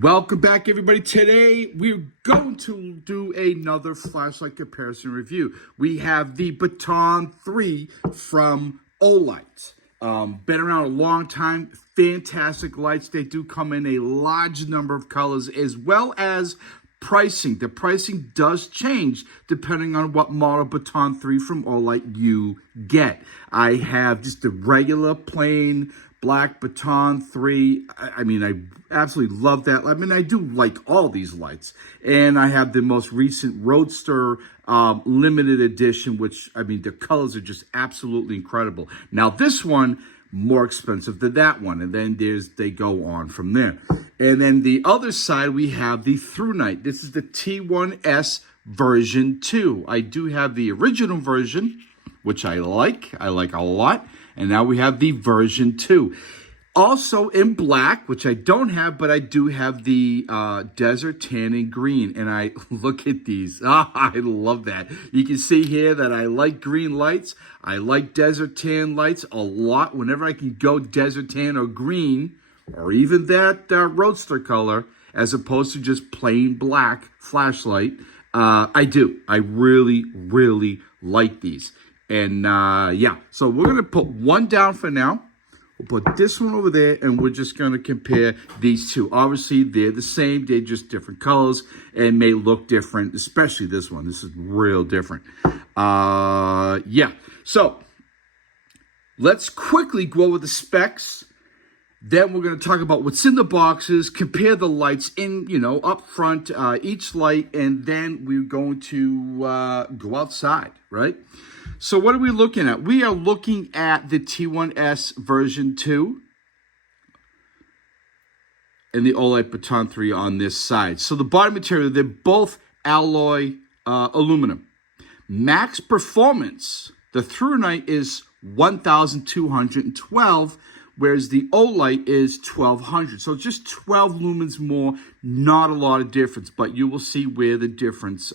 Welcome back, everybody. Today, we're going to do another flashlight comparison review. We have the Baton 3 from Olight. Been around a long time. Fantastic lights. They do come in a large number of colors, as well as pricing. The pricing does change depending on what model Baton 3 from Olight you get. I have just the regular plain black Baton 3. I mean, I absolutely love that. I mean, I do like all these lights. And I have the most recent Roadster limited edition, which, I mean, the colors are just absolutely incredible. Now, this one, more expensive than that one. And then they go on from there. And then the other side, we have the Thrunite. This is the T1S version 2. I do have the original version, which I like a lot. And now we have the version 2. Also in black, which I don't have, but I do have the Desert Tan in green. And I look at these. I love that. You can see here that I like green lights. I like Desert Tan lights a lot. Whenever I can go Desert Tan or green, or even that Roadster color, as opposed to just plain black flashlight, I do. I really, really like these. And yeah, so we're going to put one down for now. We'll put this one over there, and we're just going to compare these two. Obviously, they're the same. They're just different colors and may look different, especially this one. This is real different. Yeah, so let's quickly go over the specs. Then we're going to talk about what's in the boxes, compare the lights in, up front, each light, and then we're going to go outside, right? So what are we looking at? We are looking at the T1S version 2 and the Olight Baton 3 on this side. So the body material, they're both alloy aluminum. Max performance, the Thrunite is 1,212, whereas the Olight is 1,200. So just 12 lumens more, not a lot of difference, but you will see where the difference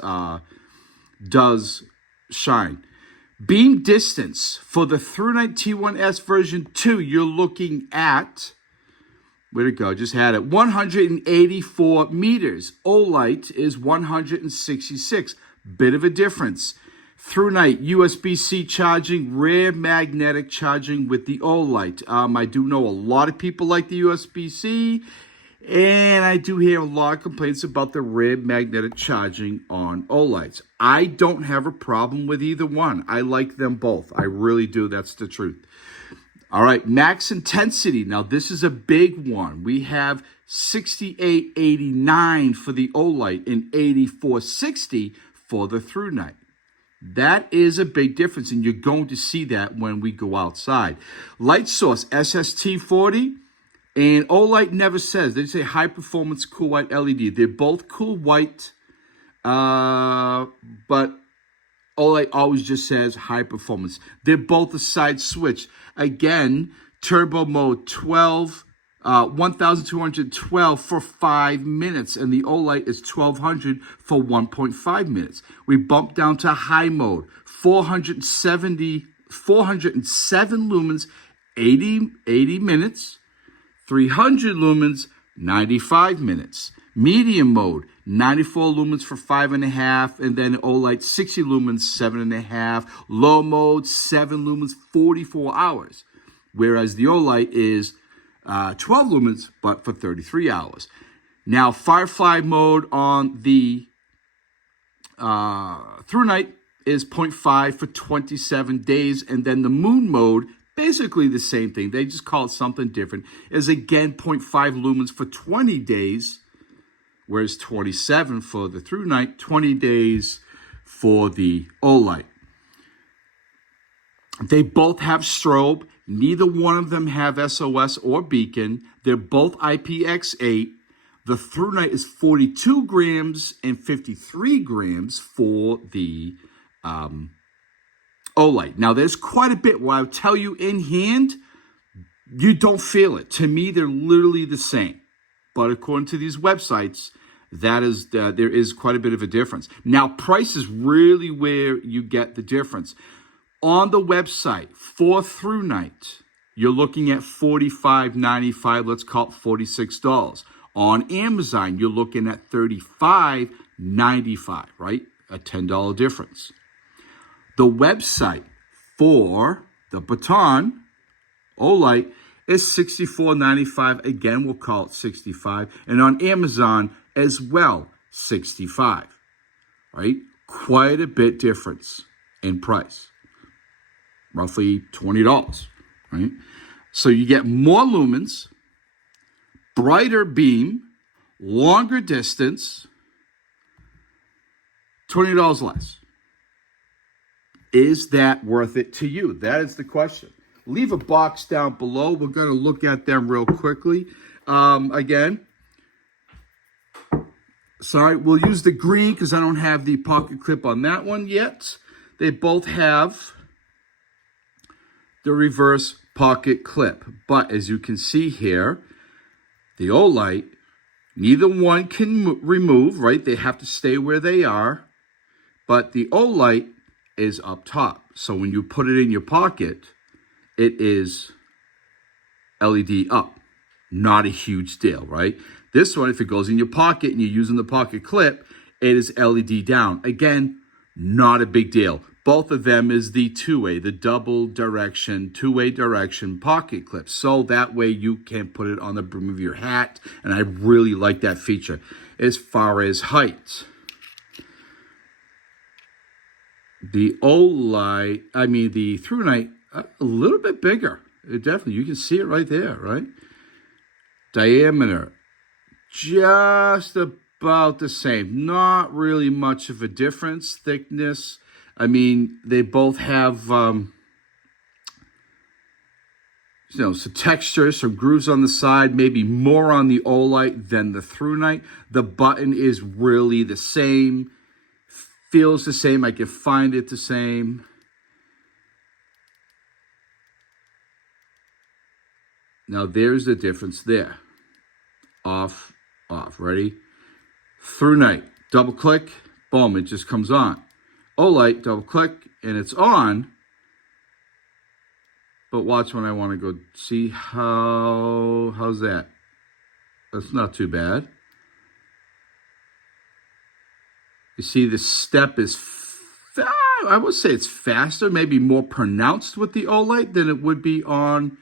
does shine. Beam distance for the Thrunite T1S version 2, you're looking at, where'd it go? Just had it, 184 meters. Olight is 166. Bit of a difference. Thrunite USB-C charging, rear magnetic charging with the Olight. I do know a lot of people like the USB-C, and I do hear a lot of complaints about the rear magnetic charging on Olights. I don't have a problem with either one. I like them both. I really do. That's the truth. All right, max intensity. Now, this is a big one. We have 6889 for the Olight and 8460 for the Thrunite. That is a big difference, and you're going to see that when we go outside. Light source, SST40. And Olight never says. They say high performance cool white LED. They're both cool white, but Olight always just says high performance. They're both a side switch. Again, turbo mode 1,212 for 5 minutes, and the Olight is 1,200 for 1.5 minutes. We bump down to high mode, 407 lumens, 80 minutes. 300 lumens, 95 minutes. Medium mode, 94 lumens for 5.5, and then Olight 60 lumens, 7.5. Low mode, 7 lumens, 44 hours. Whereas the Olight is 12 lumens, but for 33 hours. Now, Firefly mode on the Thrunite is 0.5 for 27 days, and then the moon mode, basically the same thing. They just call it something different. Is again 0.5 lumens for 20 days, whereas 27 for the Thrunite, 20 days for the Olight. They both have strobe. Neither one of them have SOS or beacon. They're both IPX8. The Thrunite is 42 grams and 53 grams for the Olight. Now, there's quite a bit where I'll tell you in hand, you don't feel it. To me, they're literally the same. But according to these websites, there is quite a bit of a difference. Now, price is really where you get the difference. On the website for Thrunite, you're looking at $45.95. Let's call it $46. On Amazon, you're looking at $35.95, right? A $10 difference. The website for the Baton Olight is $64.95. Again, we'll call it $65. And on Amazon as well, $65, right? Quite a bit difference in price. Roughly $20, right? So you get more lumens, brighter beam, longer distance, $20 less. Is that worth it to you? That is the question. Leave a box down below. We're going to look at them real quickly. Again, sorry, we'll use the green because I don't have the pocket clip on that one yet. They both have the reverse pocket clip. But as you can see here, the Olight, neither one can remove, right? They have to stay where they are. But the Olight is up top. So when you put it in your pocket, it is LED up. Not a huge deal, right? This one, if it goes in your pocket and you're using the pocket clip, it is LED down. Again, not a big deal. Both of them is the two-way, the double direction, two-way direction pocket clip. So that way you can put it on the brim of your hat. And I really like that feature. As far as height, the Olight, the Thrunite, a little bit bigger. It definitely, you can see it right there, right? Diameter, just about the same. Not really much of a difference. Thickness, they both have, some texture, some grooves on the side, maybe more on the Olight than the Thrunite. The button is really the same. Feels the same. I can find it the same. Now there's the difference there. Off, off. Ready? Thrunite. Double click. Boom. It just comes on. Olight. Double click. And it's on. But watch when I want to go see how's that? That's not too bad. You see the step is, I would say it's faster, maybe more pronounced with the Olight than it would be on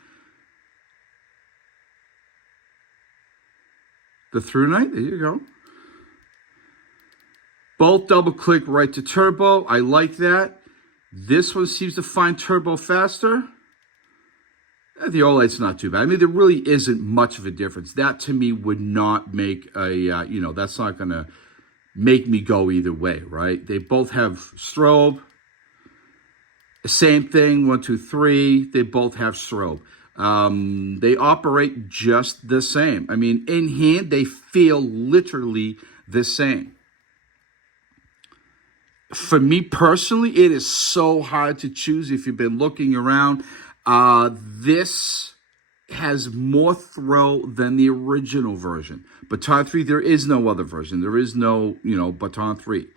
the Thrunite. There you go. Both double click right to turbo. I like that. This one seems to find turbo faster. The Olight's not too bad. There really isn't much of a difference. That to me would not make a, that's not going to make me go either way, right? They both have strobe. Same thing, 1, 2, 3. They both have strobe. They operate just the same. In hand, they feel literally the same. For me personally, it is so hard to choose. If you've been looking around, this has more throw than the original version. Baton 3, there is no other version. There is no, Baton 3.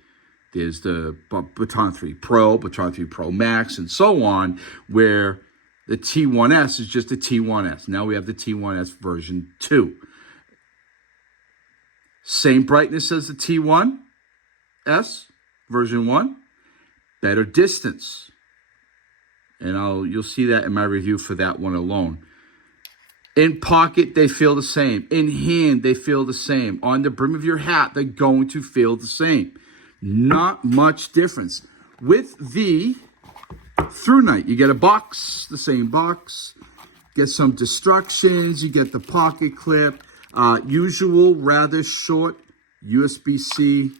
There's the Baton 3 Pro, Baton 3 Pro Max, and so on, where the T1S is just a T1S. Now we have the T1S version 2. Same brightness as the T1S version 1. Better distance. And you'll see that in my review for that one alone. In pocket, they feel the same. In hand, they feel the same. On the brim of your hat, they're going to feel the same. Not much difference. With the Thrunite, you get a box, the same box. Get some destructions. You get the pocket clip. Usual, rather short USB-C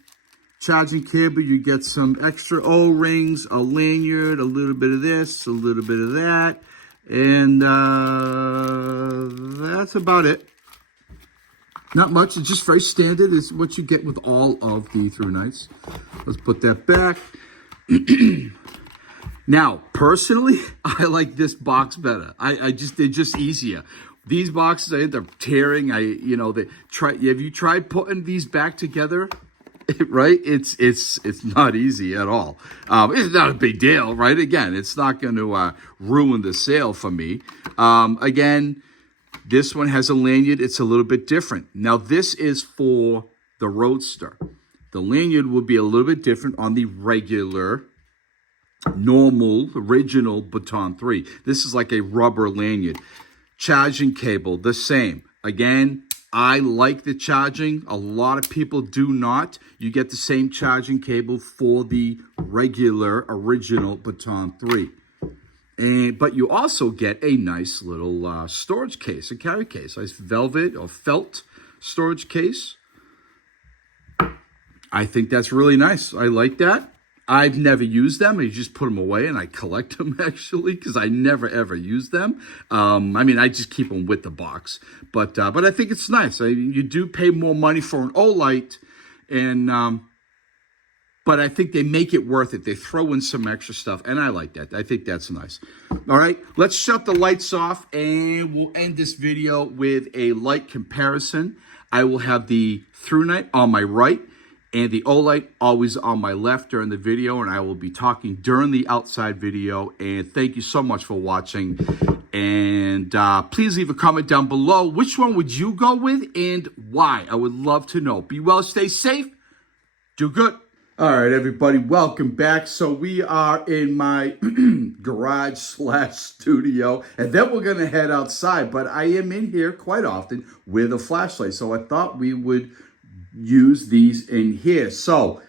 charging cable. You get some extra O-rings, a lanyard, a little bit of this, a little bit of that. And that's about it. Not much. It's just very standard. It's what you get with all of the Thrunites. Let's put that back. Now, personally, I like this box better. They're just easier. These boxes I end up tearing. Have you tried putting these back together? Right? It's not easy at all. It's not a big deal, right? Again, it's not going to ruin the sale for me. Again, This one has a lanyard. It's a little bit different. Now, this is for the Roadster. The lanyard will be a little bit different on the regular, normal, original Baton 3. This is like a rubber lanyard. Charging cable, the same. Again, I like the charging. A lot of people do not. You get the same charging cable for the regular, original Baton 3. But you also get a nice little storage case, a carry case. Nice velvet or felt storage case. I think that's really nice. I like that. I've never used them. I just put them away and I collect them actually because I never ever use them. I mean, I just keep them with the box. But I think it's nice. You do pay more money for an Olight, but I think they make it worth it. They throw in some extra stuff, and I like that. I think that's nice. All right, let's shut the lights off, and we'll end this video with a light comparison. I will have the Thrunite on my right, and the Olight always on my left during the video, and I will be talking during the outside video. And thank you so much for watching. And please leave a comment down below. Which one would you go with and why? I would love to know. Be well, stay safe, do good. All right, everybody, welcome back. So we are in my garage / studio, and then we're going to head outside. But I am in here quite often with a flashlight, so I thought we would use these in here. So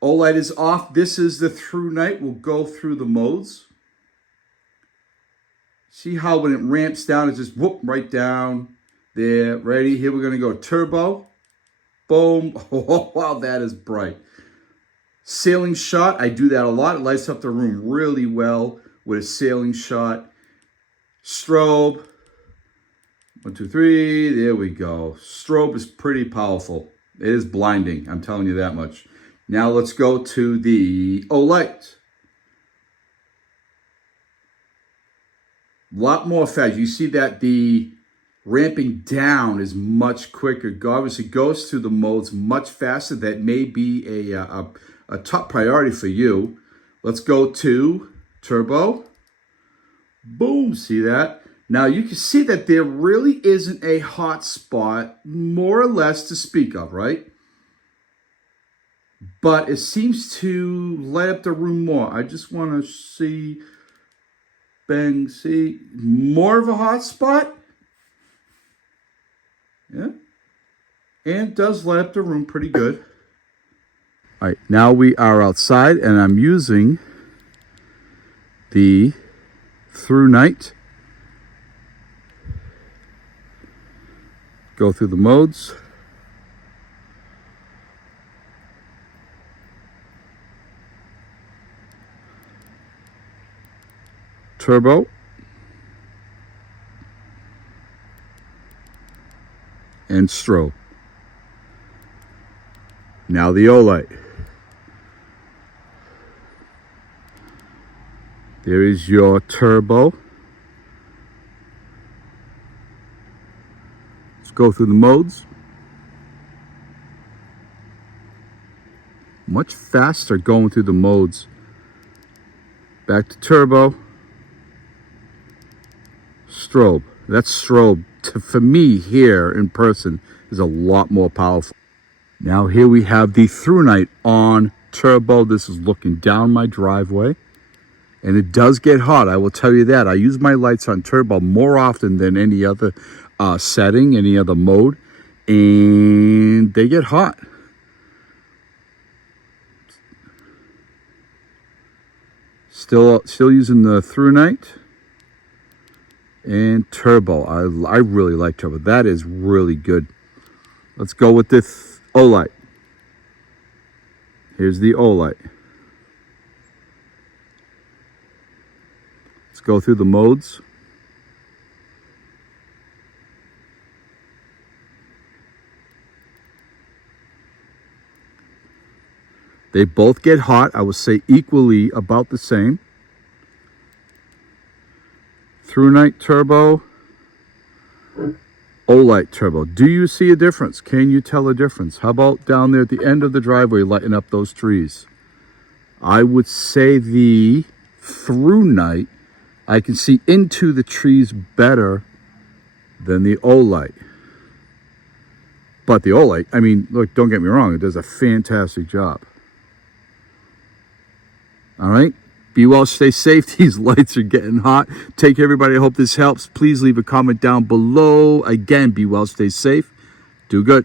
Olight is off. This is the Thrunite. We'll go through the modes. See how when it ramps down, it just whoop right down there. Ready? Here we're going to go turbo. Boom. Oh, wow, that is bright. Sailing shot. I do that a lot. It lights up the room really well with a sailing shot. Strobe. 1, 2, 3. There we go. Strobe is pretty powerful. It is blinding. I'm telling you that much. Now let's go to the Olight. A lot more fast. You see that the ramping down is much quicker. Obviously, goes through the modes much faster. That may be a top priority for you. Let's go to turbo. Boom. See that? Now, you can see that there really isn't a hot spot, more or less, to speak of, right? But it seems to light up the room more. I just want to see, bang, see, more of a hot spot. Yeah. And it does light up the room pretty good. All right, now we are outside, and I'm using the Thrunite. Go through the modes. Turbo. And strobe. Now the Olight. There is your turbo. Go through the modes. Much faster going through the modes. Back to turbo. Strobe. That strobe, for me here in person, is a lot more powerful. Now here we have the Thrunite on turbo. This is looking down my driveway. And it does get hot, I will tell you that. I use my lights on turbo more often than any other setting, any other mode, and they get hot. Still using the Thrunite and turbo. I really like turbo. That is really good. Let's go with this Olight. Here's the Olight. Let's go through the modes. They both get hot. I would say equally about the same. Thrunite turbo, Olight turbo. Do you see a difference? Can you tell a difference? How about down there at the end of the driveway lighting up those trees? I would say the Thrunite, I can see into the trees better than the Olight. But the Olight, I mean, look, don't get me wrong, it does a fantastic job. All right? Be well, stay safe. These lights are getting hot. Take care, everybody. I hope this helps. Please leave a comment down below. Again, be well, stay safe. Do good.